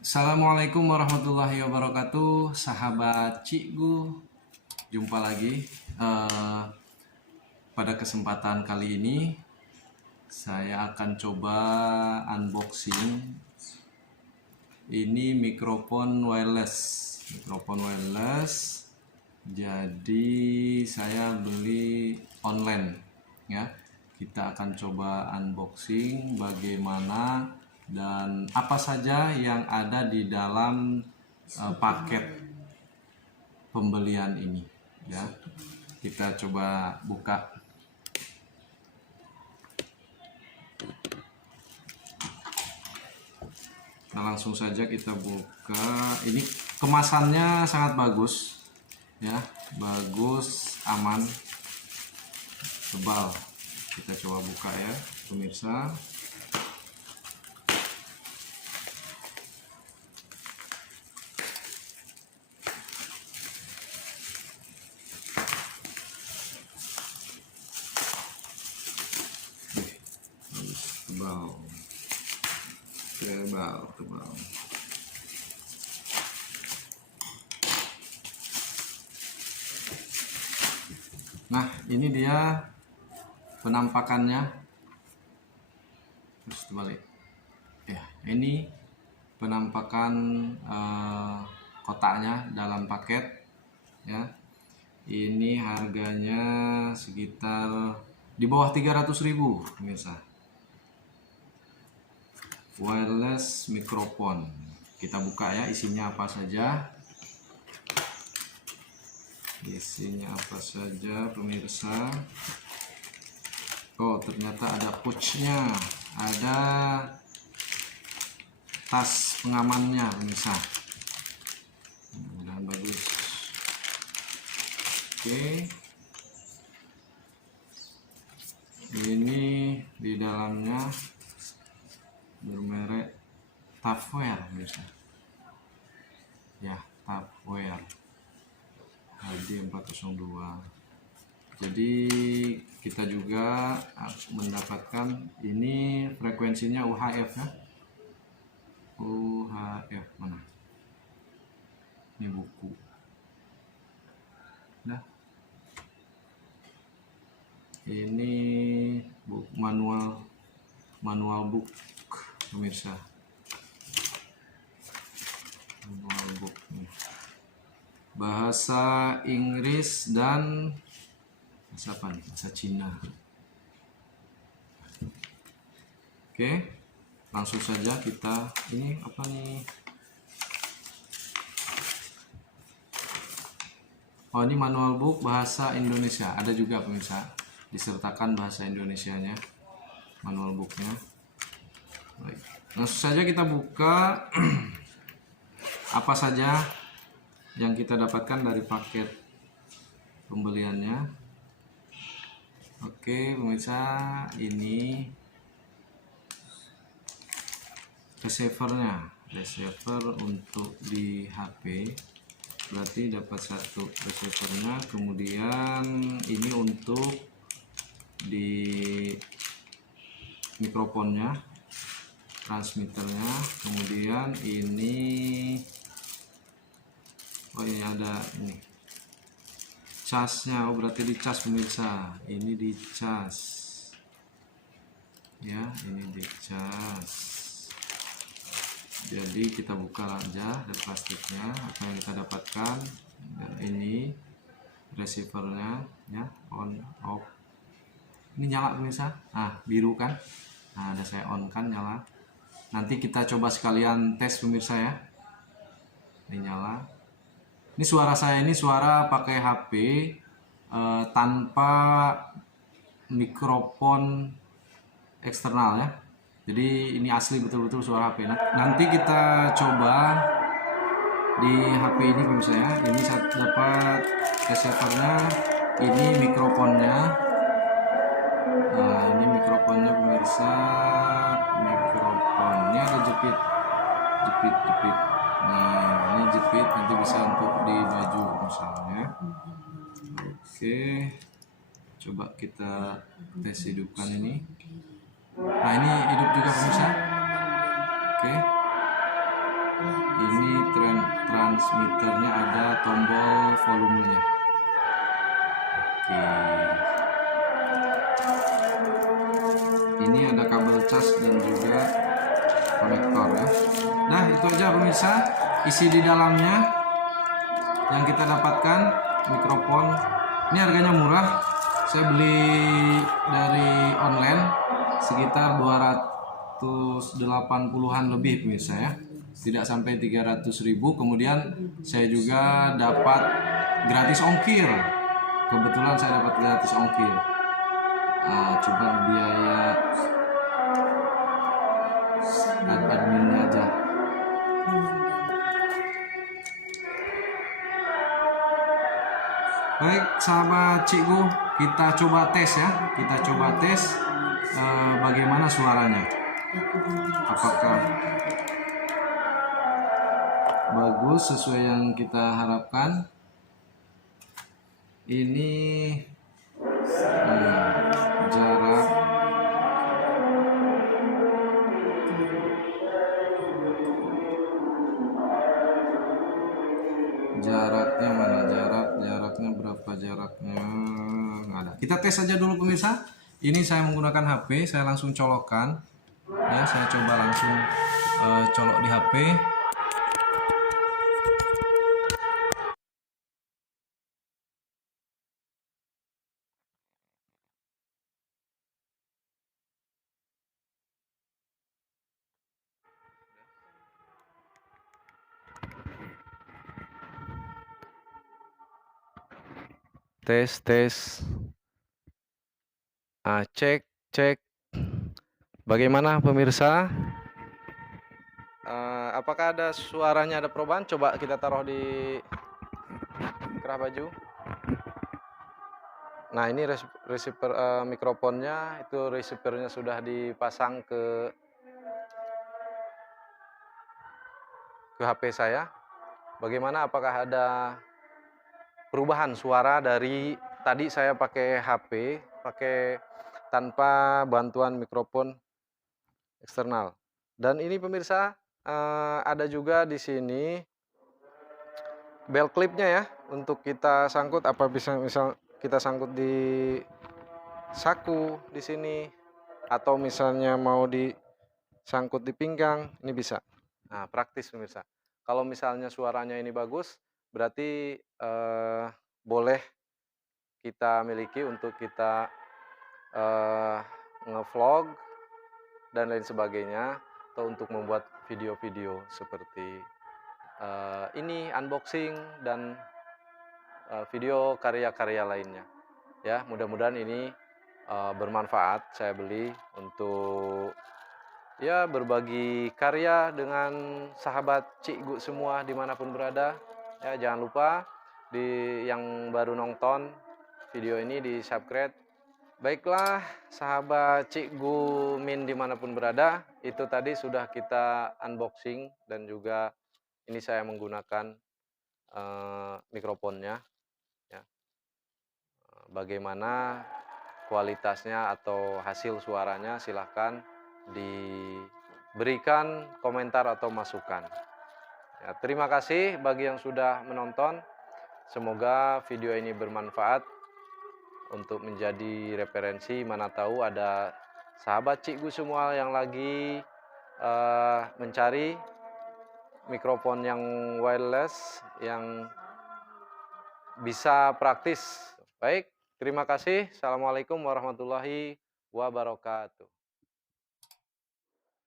Assalamualaikum warahmatullahi wabarakatuh, sahabat Cikgu. Jumpa lagi. Pada kesempatan kali ini saya akan coba unboxing ini mikrofon wireless. Jadi saya beli online ya. Kita akan coba unboxing bagaimana dan apa saja yang ada di dalam paket pembelian ini ya. Kita coba buka. Nah, langsung saja kita buka. Ini kemasannya sangat bagus ya, bagus, aman, tebal. Kita coba buka ya pemirsa. Tebal. Nah, ini dia penampakannya. Terus terbalik. Ya, ini penampakan kotaknya dalam paket ya. Ini harganya sekitar di bawah 300.000 pemirsa. Wireless mikrofon. Kita buka ya, isinya apa saja. Pemirsa. Oh, ternyata ada pouchnya, ada tas pengamannya pemirsa. Mudah-mudahan bagus. Oke. Ini di dalamnya bermerek Tupperware pemirsa. Ya, Tupperware HD 402. Jadi kita juga mendapatkan ini frekuensinya UHF ya. UHF mana? Ini buku. Nah, ini buku manual book pemirsa. Manual book nih. Bahasa Inggris dan bahasa apa nih? Bahasa Cina. Oke, langsung saja kita. Ini apa nih? Oh, ini manual book bahasa Indonesia. Ada juga pemirsa, disertakan bahasa Indonesianya manual booknya. Baik, langsung saja kita buka. Apa saja yang kita dapatkan dari paket pembeliannya. Oke pemirsa, ini receiver untuk di HP. Berarti dapat satu receivernya, kemudian ini untuk di mikrofonnya, transmitternya, kemudian ini ini ada ini casnya. Oh, berarti dicas pemirsa, ini dicas ya, ini dicas. Jadi kita buka aja dari plastiknya apa yang kita dapatkan. Dan ini receivernya ya, on off. Ini nyala pemirsa, biru kan. Nah, ada saya on kan, nyala. Nanti kita coba sekalian tes pemirsa ya. Ini nyala. Ini suara saya, ini suara pakai HP tanpa mikrofon eksternal ya. Jadi ini asli betul-betul suara HP. Nanti kita coba di HP ini pemirsa ya. Ini saya dapat receivernya, ini mikrofonnya. Nah, ini mikrofonnya pemirsa. Mikrofonnya ada jepit. Nah, ini jepit, nanti bisa untuk di baju misalnya. Oke, coba kita tes hidupkan ini. Nah, ini hidup juga pemirsa. Oke. ini transmitternya, ada tombol volumenya. Oke. Ini ada kabel cas dan juga konektor ya. Nah, itu aja pemirsa isi di dalamnya yang kita dapatkan. Mikrofon ini harganya murah, saya beli dari online sekitar 280-an lebih pemirsa ya, tidak sampai 300.000. Kemudian saya juga dapat gratis ongkir, kebetulan saya dapat gratis ongkir. Cuma biaya adminnya aja. Baik sahabat Cikgu, kita coba tes ya, bagaimana suaranya, apakah bagus sesuai yang kita harapkan. Ini jaraknya mana, jaraknya berapa, jaraknya nggak ada. Kita tes saja dulu pemirsa. Ini saya menggunakan HP, saya langsung colokkan ya, saya coba langsung colok di HP. Tes. Cek. Bagaimana pemirsa? Apakah ada suaranya, ada perubahan? Coba kita taruh di kerah baju. Nah, ini receiver mikrofonnya, itu receivernya sudah dipasang ke HP saya. Bagaimana, apakah ada perubahan suara dari tadi saya pakai HP, tanpa bantuan mikrofon eksternal. Dan ini pemirsa, ada juga di sini bel clipnya ya, untuk kita sangkut, apa misal kita sangkut di saku di sini, atau misalnya mau disangkut di pinggang, ini bisa. Nah, praktis pemirsa. Kalau misalnya suaranya ini bagus, berarti boleh kita miliki untuk kita ngevlog dan lain sebagainya, atau untuk membuat video-video seperti ini, unboxing dan video karya-karya lainnya ya. Mudah-mudahan ini bermanfaat. Saya beli untuk ya berbagi karya dengan sahabat Cikgu semua dimanapun berada ya. Jangan lupa yang baru nonton video ini di subscribe. Baiklah sahabat Cikgu Min dimanapun berada, itu tadi sudah kita unboxing, dan juga ini saya menggunakan mikrofonnya ya. Bagaimana kualitasnya atau hasil suaranya, silahkan diberikan komentar atau masukan ya. Terima kasih bagi yang sudah menonton. Semoga video ini bermanfaat untuk menjadi referensi. Mana tahu ada sahabat Cikgu semua yang lagi mencari mikrofon yang wireless yang bisa praktis. Baik, terima kasih. Assalamualaikum warahmatullahi wabarakatuh.